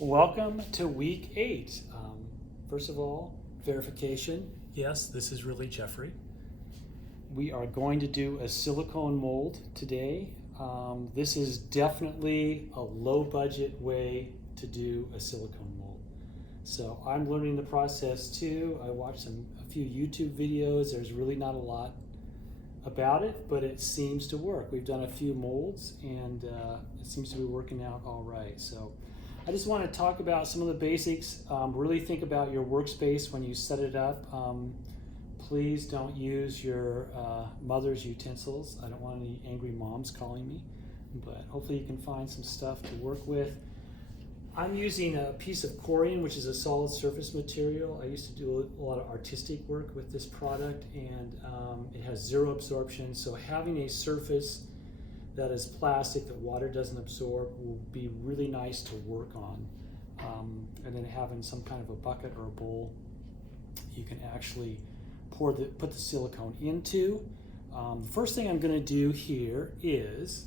Welcome to week 8. First of all, verification. Yes, this is really Jeffrey. We are going to do a silicone mold today. This is definitely a low budget way to do a silicone mold. So I'm learning the process too. I watched a few YouTube videos. There's really not a lot about it, but it seems to work. We've done a few molds and it seems to be working out all right. So I just want to talk about some of the basics. Really think about your workspace when you set it up. Please don't use your mother's utensils. I don't want any angry moms calling me, but hopefully you can find some stuff to work with. I'm using a piece of corian, which is a solid surface material. I used to do a lot of artistic work with this product, and it has zero absorption. So having a surface that is plastic that water doesn't absorb will be really nice to work on. And then having some kind of a bucket or a bowl you can actually put the silicone into. The first thing I'm going to do here is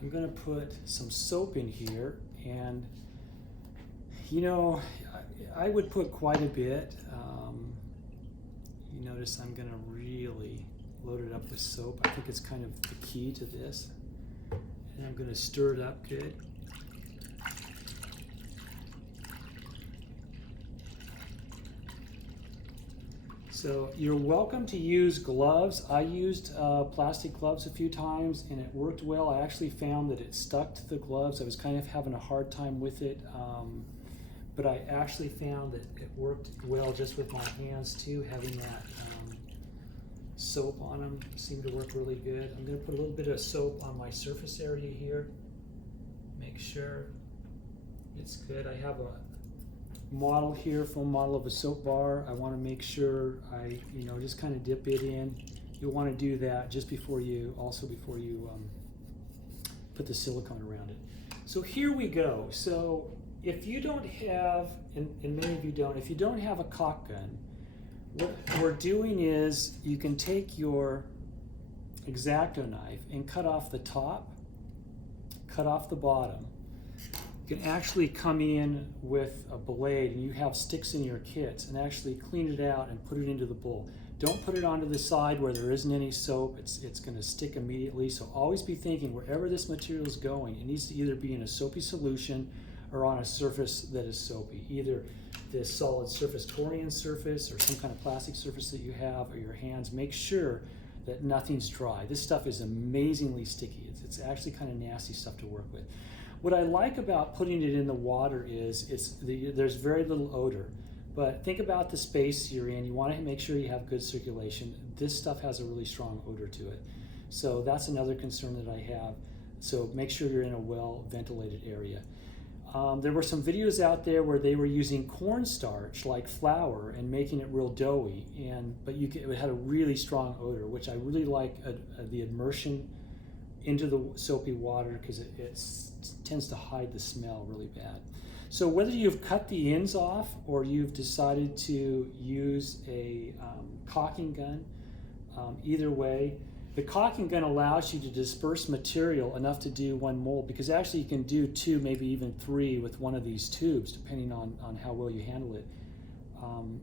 I'm going to put some soap in here, and you know, I would put quite a bit. You notice I'm going to really load it up with soap. I think it's kind of the key to this. And I'm going to stir it up good. So you're welcome to use gloves. I used plastic gloves a few times and it worked well. I actually found that it stuck to the gloves. I was kind of having a hard time with it, but I actually found that it worked well just with my hands too. Having that soap on them seemed to work really good. I'm going to put a little bit of soap on my surface area here. Make sure it's good. I have a model here, foam model of a soap bar. I want to make sure I, just kind of dip it in. You'll want to do that just before you, put the silicone around it. So here we go. So if you don't have, and many of you don't, if you don't have a caulk gun, what we're doing is you can take your X-Acto knife and cut off the top, cut off the bottom. You can actually come in with a blade, and you have sticks in your kits, and actually clean it out and put it into the bowl. Don't put it onto the side where there isn't any soap. It's going to stick immediately. So always be thinking wherever this material is going, it needs to either be in a soapy solution or on a surface that is soapy. Either this solid surface corian surface or some kind of plastic surface that you have, or your hands. Make sure that nothing's dry. This stuff is amazingly sticky. It's actually kind of nasty stuff to work with. What I like about putting it in the water is there's very little odor. But think about the space you're in. You want to make sure you have good circulation. This stuff has a really strong odor to it. So that's another concern that I have. So make sure you're in a well-ventilated area. There were some videos out there where they were using cornstarch like flour and making it real doughy, but it had a really strong odor, which I really like the immersion into the soapy water, because it tends to hide the smell really bad. So whether you've cut the ends off or you've decided to use a caulking gun, either way, the caulking gun allows you to disperse material enough to do one mold, because actually you can do 2, maybe even 3 with one of these tubes, depending on how well you handle it.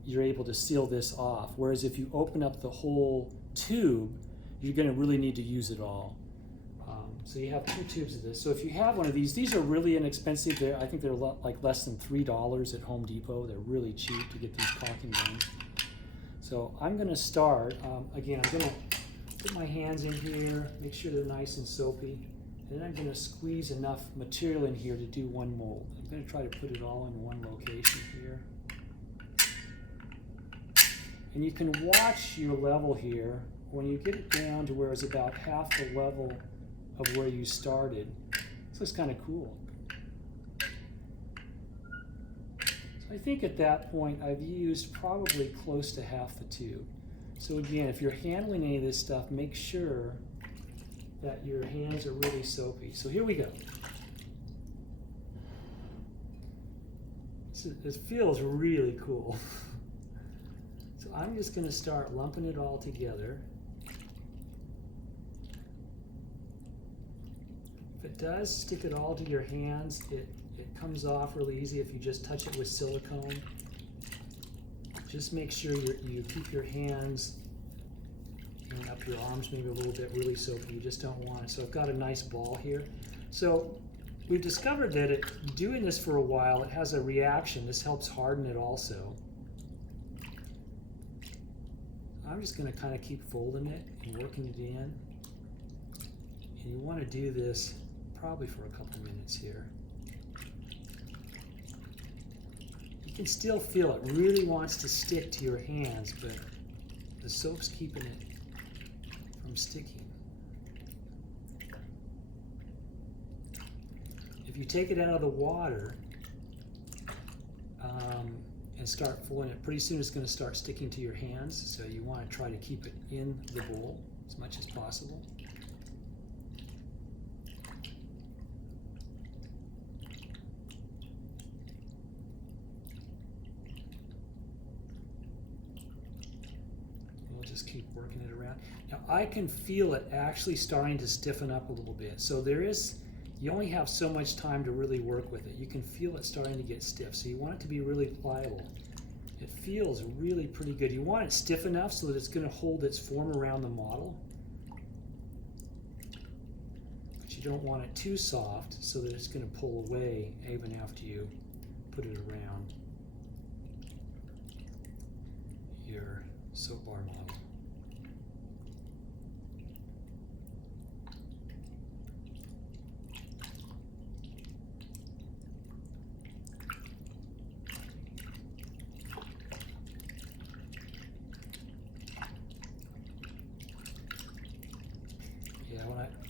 You're able to seal this off. Whereas if you open up the whole tube, you're going to really need to use it all. So you have 2 tubes of this. So if you have one of these are really inexpensive. I think they're like less than $3 at Home Depot. They're really cheap to get these caulking guns. So I'm going to start. Again, I'm going to put my hands in here, make sure they're nice and soapy, and then I'm going to squeeze enough material in here to do one mold. I'm going to try to put it all in one location here. And you can watch your level here. When you get it down to where it's about half the level of where you started, this looks kind of cool. So I think at that point I've used probably close to half the tube. So again, if you're handling any of this stuff, make sure that your hands are really soapy. So here we go. This feels really cool. So I'm just going to start lumping it all together. If it does stick it all to your hands, It comes off really easy if you just touch it with silicone. Just make sure you keep your hands and up your arms maybe a little bit really soapy. You just don't want it. So I've got a nice ball here. So we've discovered that doing this for a while, it has a reaction. This helps harden it also. I'm just going to kind of keep folding it and working it in. And you want to do this probably for a couple minutes here. You can still feel it really wants to stick to your hands, but the soap's keeping it from sticking. If you take it out of the water and start fooling it, pretty soon it's going to start sticking to your hands, so you want to try to keep it in the bowl as much as possible. We'll just keep working it around. Now I can feel it actually starting to stiffen up a little bit, so you only have so much time to really work with it. You can feel it starting to get stiff, so you want it to be really pliable. It feels really pretty good. You want it stiff enough so that it's going to hold its form around the model. But you don't want it too soft so that it's going to pull away even after you put it around your soap bar model.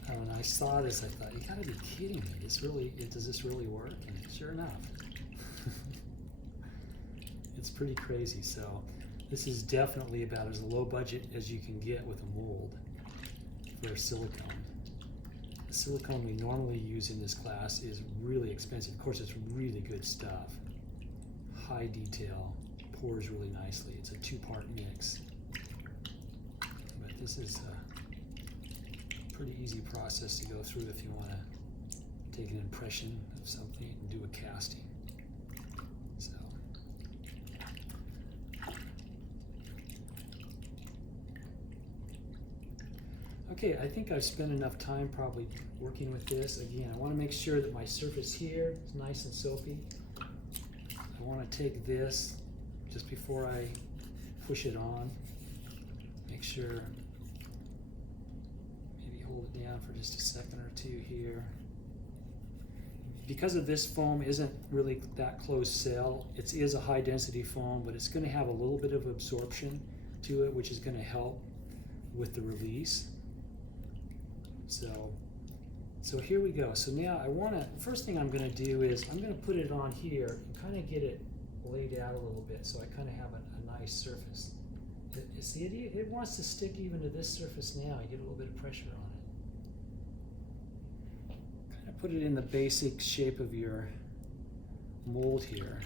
When I saw this, I thought, you gotta be kidding me. Does this really work? And sure enough, it's pretty crazy. So this is definitely about as low budget as you can get with a mold for silicone. The silicone we normally use in this class is really expensive. Of course, it's really good stuff. High detail, pours really nicely. It's a two-part mix. But this is pretty easy process to go through if you want to take an impression of something and do a casting. So, okay, I think I've spent enough time probably working with this. Again, I want to make sure that my surface here is nice and soapy. I want to take this just before I push it on. Make sure hold it down for just a second or two here. Because of this foam isn't really that close cell, it is a high density foam, but it's going to have a little bit of absorption to it, which is going to help with the release. So here we go. So now the first thing I'm going to do is I'm going to put it on here and kind of get it laid out a little bit so I kind of have a nice surface. See, it wants to stick even to this surface now. You get a little bit of pressure on it. Put it in the basic shape of your mold here.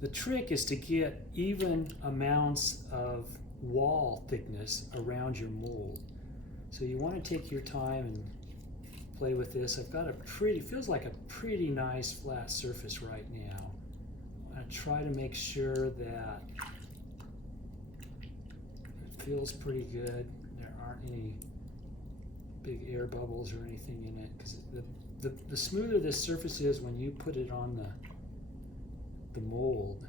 The trick is to get even amounts of wall thickness around your mold. So you want to take your time and play with this. I've got feels like a pretty nice flat surface right now. I want to try to make sure that it feels pretty good. There aren't any big air bubbles or anything in it, because the smoother this surface is when you put it on the mold,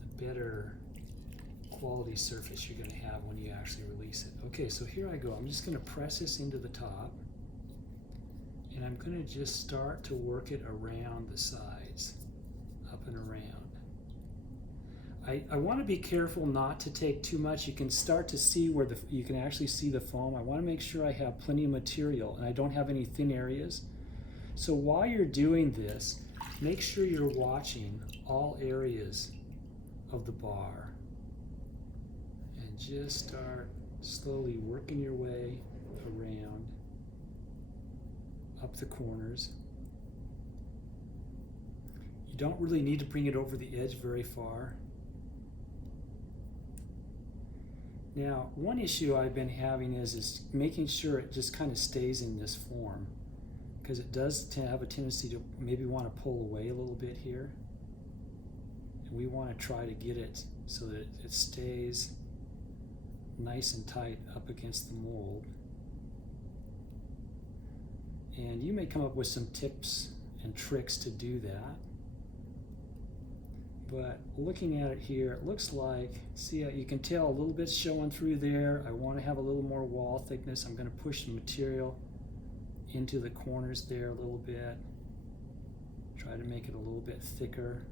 the better quality surface you're going to have when you actually release it. Okay, so here I go. I'm just going to press this into the top, and I'm going to just start to work it around the sides, up and around. I want to be careful not to take too much. You can start to see where you can actually see the foam. I want to make sure I have plenty of material and I don't have any thin areas. So while you're doing this, make sure you're watching all areas of the bar and just start slowly working your way around up the corners. You don't really need to bring it over the edge very far. Now, one issue I've been having is making sure it just kind of stays in this form, because it does have a tendency to maybe want to pull away a little bit here. And we want to try to get it so that it stays nice and tight up against the mold. And you may come up with some tips and tricks to do that. But looking at it here, it looks like, see, you can tell a little bit showing through there. I want to have a little more wall thickness. I'm going to push the material into the corners there a little bit. Try to make it a little bit thicker.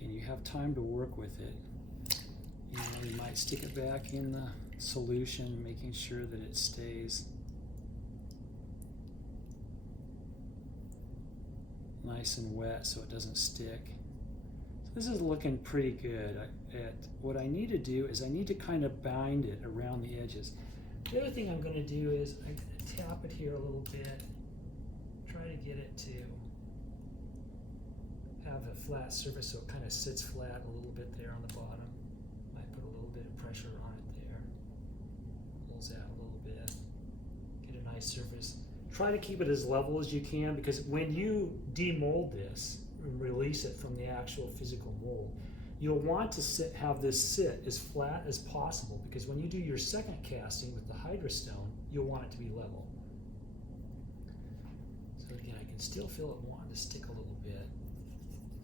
And you have time to work with it. And you might stick it back in the solution, making sure that it stays nice and wet so it doesn't stick. So this is looking pretty good. What I need to do is I need to kind of bind it around the edges. The other thing I'm going to do is I'm going to tap it here a little bit, try to get it to have a flat surface so it kind of sits flat a little bit there on the bottom. Might put a little bit of pressure on it there. Pulls out a little bit. Get a nice surface. Try to keep it as level as you can, because when you demold this and release it from the actual physical mold, you'll want to have this sit as flat as possible, because when you do your second casting with the hydrostone, you'll want it to be level. So again, I can still feel it wanting to stick a little bit.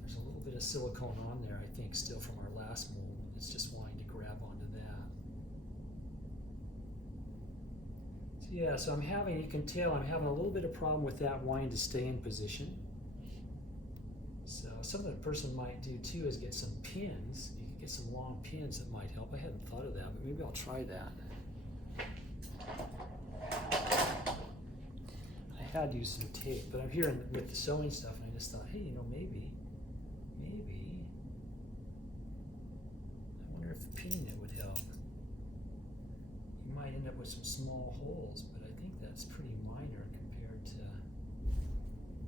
There's a little bit of silicone on there, I think, still from our last mold. It's just wanting to grab onto that. So yeah, so you can tell I'm having a little bit of problem with that wanting to stay in position. So something a person might do too is get some pins. You can get some long pins that might help. I hadn't thought of that, but maybe I'll try that. I had used some tape, but I'm here with the sewing stuff, and I just thought, hey, maybe, I wonder if pinning it would help. You might end up with some small holes, but I think that's pretty minor compared to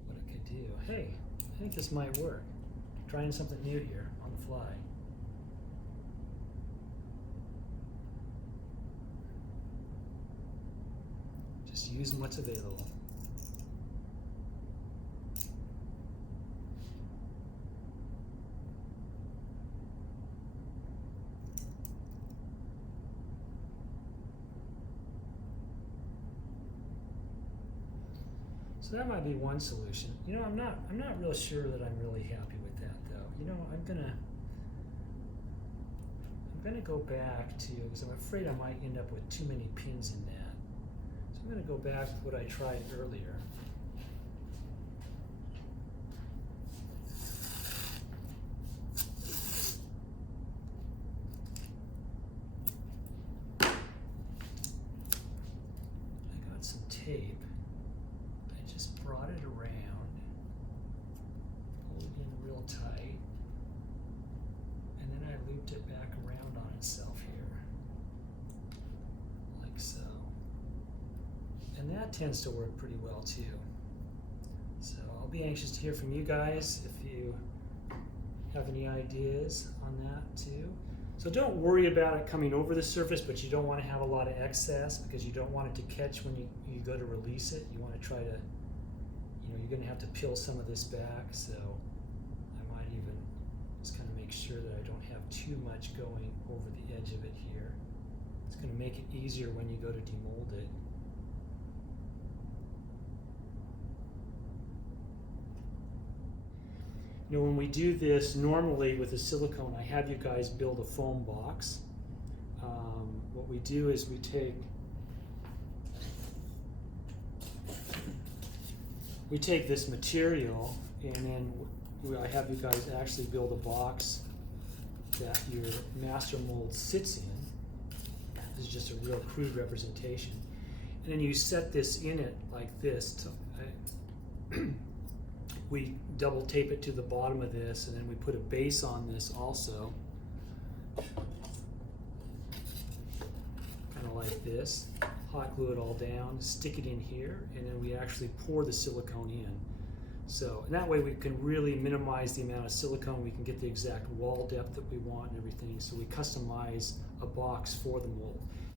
what it could do. Hey, I think this might work. Trying something new here on the fly. Just using what's available. So that might be one solution. I'm not real sure that I'm really happy with that though. I'm gonna go back to, because I'm afraid I might end up with too many pins in that. So I'm gonna go back to what I tried earlier. I got some tape. Brought it around, pulled it in real tight, and then I looped it back around on itself here, like so. And that tends to work pretty well too. So I'll be anxious to hear from you guys if you have any ideas on that too. So don't worry about it coming over the surface, but you don't want to have a lot of excess, because you don't want it to catch when you go to release it. You want to try to, you're going to have to peel some of this back, so I might even just kind of make sure that I don't have too much going over the edge of it here. It's going to make it easier when you go to demold it. When we do this, normally with the silicone, I have you guys build a foam box. What we do is we take this material, and then I have you guys actually build a box that your master mold sits in. This is just a real crude representation. And then you set this in it like this. We double tape it to the bottom of this, and then we put a base on this also. Kind of like this. Hot glue it all down, stick it in here, and then we actually pour the silicone in. So, and that way we can really minimize the amount of silicone. We can get the exact wall depth that we want and everything. So we customize a box for the mold.